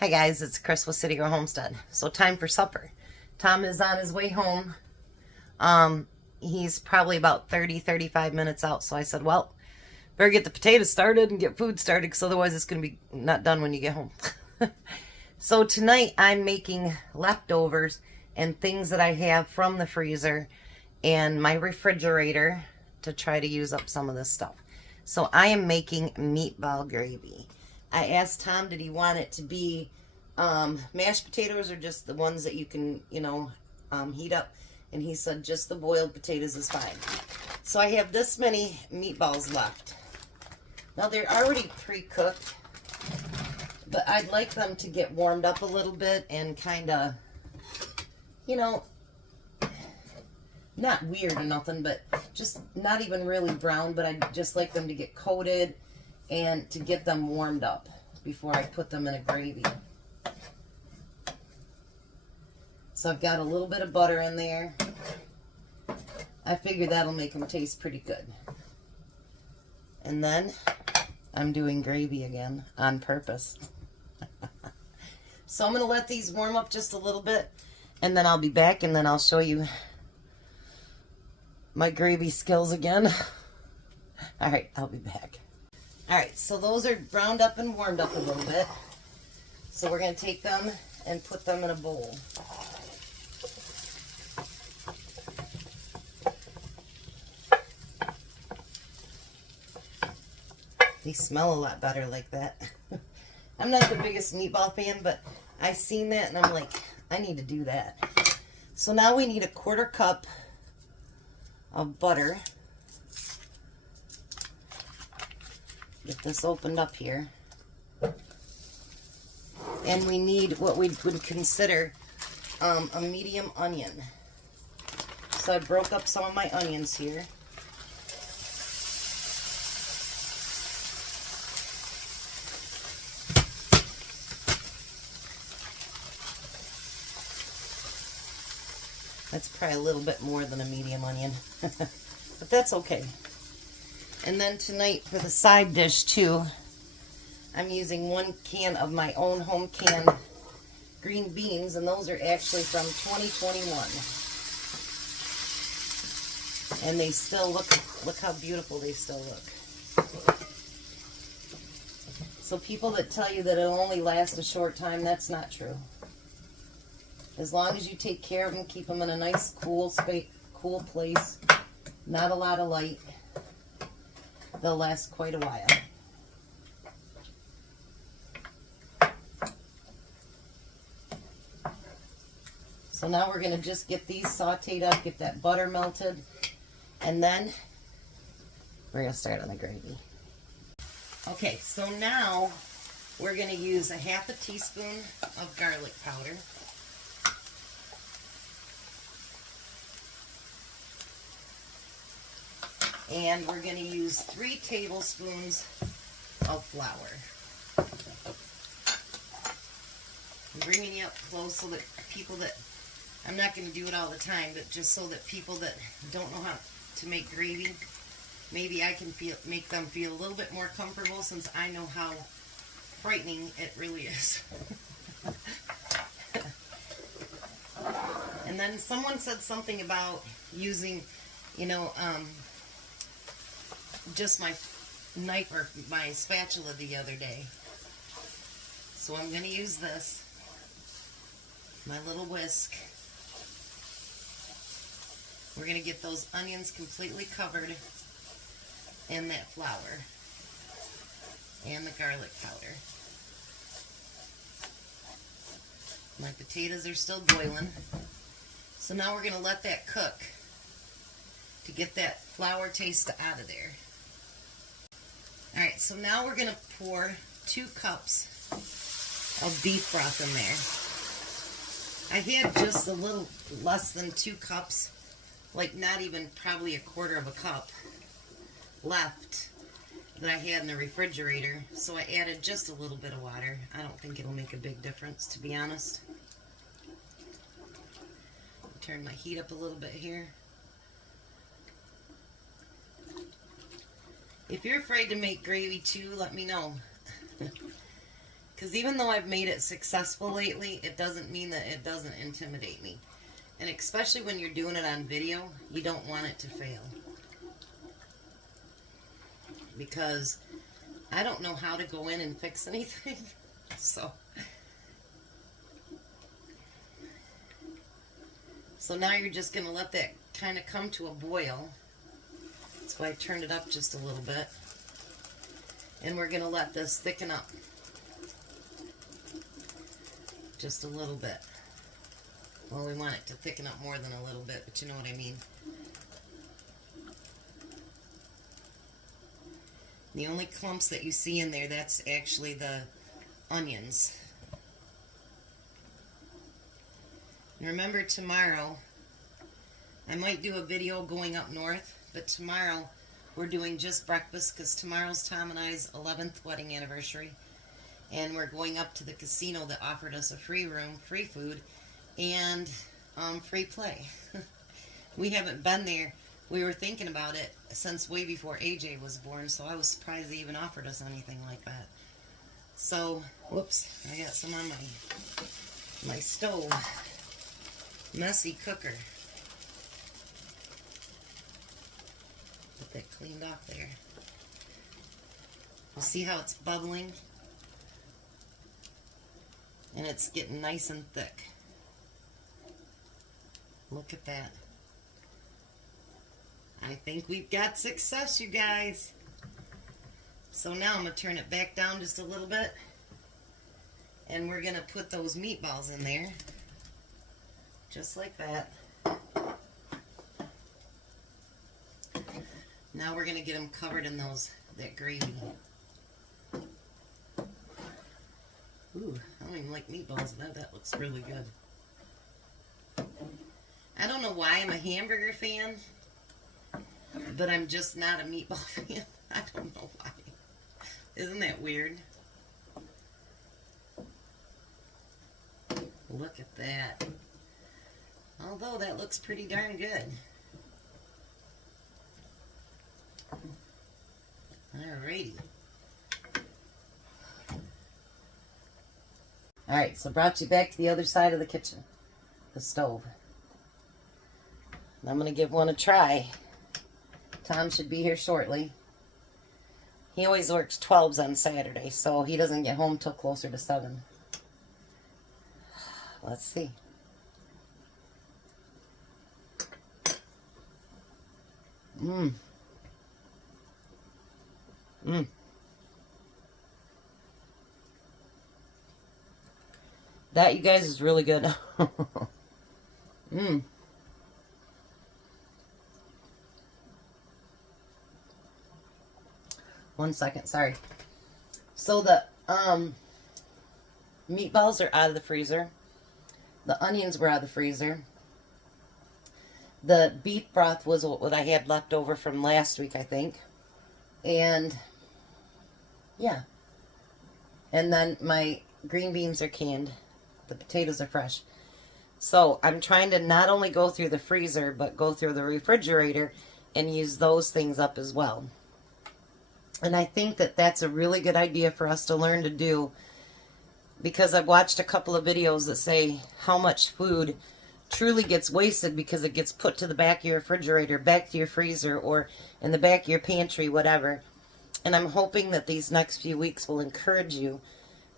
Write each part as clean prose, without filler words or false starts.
Hi guys, it's Chris with City Girl Homestead. So time for supper. Tom is on his way home. He's probably about 35 minutes out. So I said, well, better get the potatoes started and get food started because otherwise it's going to be not done when you get home. So tonight I'm making leftovers and things that I have from the freezer and my refrigerator to try to use up some of this stuff. So I am making meatball gravy. I asked Tom, did he want it to be mashed potatoes or just the ones that you can, heat up? And he said just the boiled potatoes is fine. So I have this many meatballs left. Now they're already pre-cooked, but I'd like them to get warmed up a little bit and kind of, not weird or nothing, but just not even really brown, but I'd just like them to get coated and to get them warmed up before I put them in a gravy. So I've got a little bit of butter in there. I figure that'll make them taste pretty good. And then I'm doing gravy again on purpose. So I'm going to let these warm up just a little bit, and then I'll be back, and then I'll show you my gravy skills again. All right, I'll be back. All right, so those are browned up and warmed up a little bit. So we're going to take them and put them in a bowl. They smell a lot better like that. I'm not the biggest meatball fan, but I seen that and I'm like, I need to do that. So now we need a 1/4 cup of butter. Get this opened up here. And we need what we would consider a medium onion. So I broke up some of my onions here. That's probably a little bit more than a medium onion, but that's okay. And then tonight for the side dish too, I'm using 1 can of my own home canned green beans, and those are actually from 2021. And they still look how beautiful they still look. So people that tell you that it'll only last a short time, that's not true. As long as you take care of them, keep them in a nice cool place, not a lot of light, they'll last quite a while. So now we're going to just get these sauteed up, get that butter melted, and then we're going to start on the gravy. Okay, so now we're going to use a 1/2 teaspoon of garlic powder. And we're going to use 3 tablespoons of flour. I'm bringing you up close so that people that, I'm not going to do it all the time, but just so that people that don't know how to make gravy, maybe I can make them feel a little bit more comfortable, since I know how frightening it really is. And then someone said something about using, just my knife or my spatula the other day. So I'm going to use this, my little whisk. We're going to get those onions completely covered in that flour and the garlic powder. My potatoes are still boiling. So now we're going to let that cook to get that flour taste out of there. Alright, so now we're going to pour 2 cups of beef broth in there. I had just a little less than 2 cups, like not even probably 1/4 cup left that I had in the refrigerator. So I added just a little bit of water. I don't think it'll make a big difference, to be honest. Turn my heat up a little bit here. If you're afraid to make gravy too, let me know. Because even though I've made it successful lately, it doesn't mean that it doesn't intimidate me. And especially when you're doing it on video, you don't want it to fail. Because I don't know how to go in and fix anything. So now you're just going to let that kind of come to a boil. That's why I turned it up just a little bit. And we're going to let this thicken up just a little bit. Well, we want it to thicken up more than a little bit, but you know what I mean. The only clumps that you see in there, that's actually the onions. And remember, tomorrow, I might do a video going up north, but tomorrow we're doing just breakfast because tomorrow's Tom and I's 11th wedding anniversary. And we're going up to the casino that offered us a free room, free food, and free play. We haven't been there. We were thinking about it since way before AJ was born, so I was surprised they even offered us anything like that. So, whoops, I got some on my stove. Messy cooker. Get that cleaned off there. You see how it's bubbling? And it's getting nice and thick. Look at that. I think we've got success, you guys. So now I'm going to turn it back down just a little bit. And we're going to put those meatballs in there. Just like that. Now we're going to get them covered in that gravy. Ooh, I don't even like meatballs, but that looks really good. I don't know why I'm a hamburger fan, but I'm just not a meatball fan. I don't know why. Isn't that weird? Look at that. Although that looks pretty darn good. Alrighty. Alright, so brought you back to the other side of the kitchen. The stove. I'm going to give one a try. Tom should be here shortly. He always works 12s on Saturday, so he doesn't get home till closer to 7. Let's see. Mmm. Mmm. That, you guys, is really good. Mmm. One second, sorry. So the meatballs are out of the freezer. The onions were out of the freezer. The beef broth was what I had left over from last week, I think. And, yeah. And then my green beans are canned. The potatoes are fresh. So I'm trying to not only go through the freezer, but go through the refrigerator and use those things up as well. And I think that that's a really good idea for us to learn to do, because I've watched a couple of videos that say how much food truly gets wasted because it gets put to the back of your refrigerator, back to your freezer, or in the back of your pantry, whatever. And I'm hoping that these next few weeks will encourage you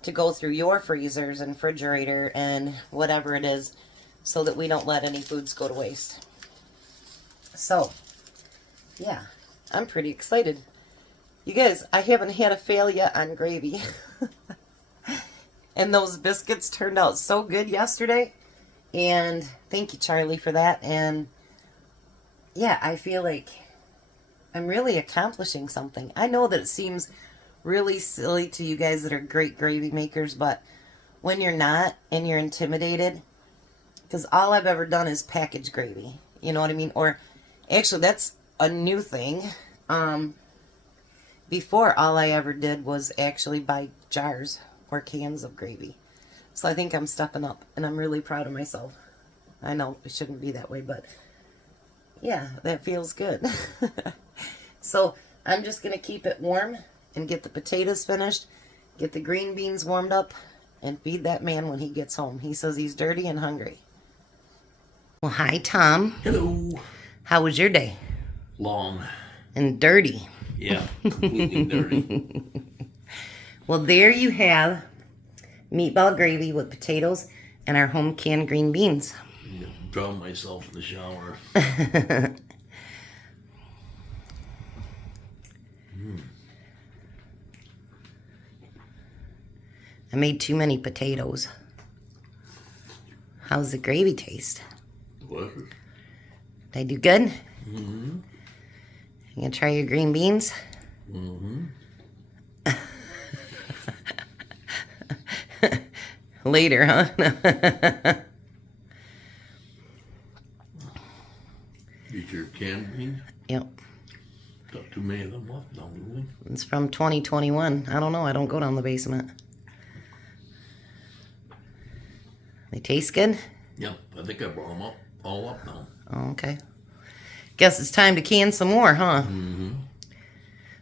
to go through your freezers and refrigerator and whatever it is, so that we don't let any foods go to waste. So, yeah, I'm pretty excited. You guys, I haven't had a fail yet on gravy. And those biscuits turned out so good yesterday. And thank you, Charlie, for that. And yeah, I feel like I'm really accomplishing something. I know that it seems really silly to you guys that are great gravy makers, but when you're not and you're intimidated, because all I've ever done is package gravy. You know what I mean? Or actually, that's a new thing. Before, all I ever did was actually buy jars or cans of gravy. So I think I'm stepping up, and I'm really proud of myself. I know it shouldn't be that way, but yeah, that feels good. So I'm just going to keep it warm and get the potatoes finished, Get the green beans warmed up and feed that man when he gets home. He says he's dirty and hungry. Well, hi, Tom. Hello. How was your day? Long. And dirty. Yeah, completely dirty. Well, there you have meatball gravy with potatoes and our home canned green beans. Yeah, drown myself in the shower. I made too many potatoes. How's the gravy taste? What? Did I do good? Mm-hmm. You gonna try your green beans? Mm-hmm. Later, huh? Eat your canned beans? Yep. Got too many of them left now, do we? It's from 2021. I don't know. I don't go down the basement. They taste good? Yep, I think I brought them up, all up now. Oh, okay. Guess it's time to can some more, huh? Mm-hmm.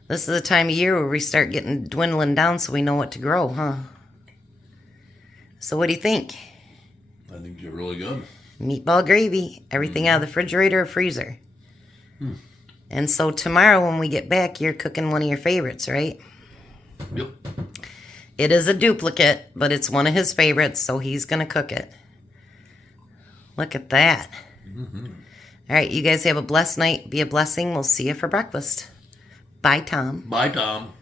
This is the time of year where we start getting dwindling down so we know what to grow, huh? So what do you think? I think you're really good. Meatball gravy. Everything out of the refrigerator or freezer. Hmm. And so tomorrow when we get back, you're cooking one of your favorites, right? Yep. It is a duplicate, but it's one of his favorites, so he's going to cook it. Look at that. Mm-hmm. All right, you guys have a blessed night. Be a blessing. We'll see you for breakfast. Bye, Tom. Bye, Tom.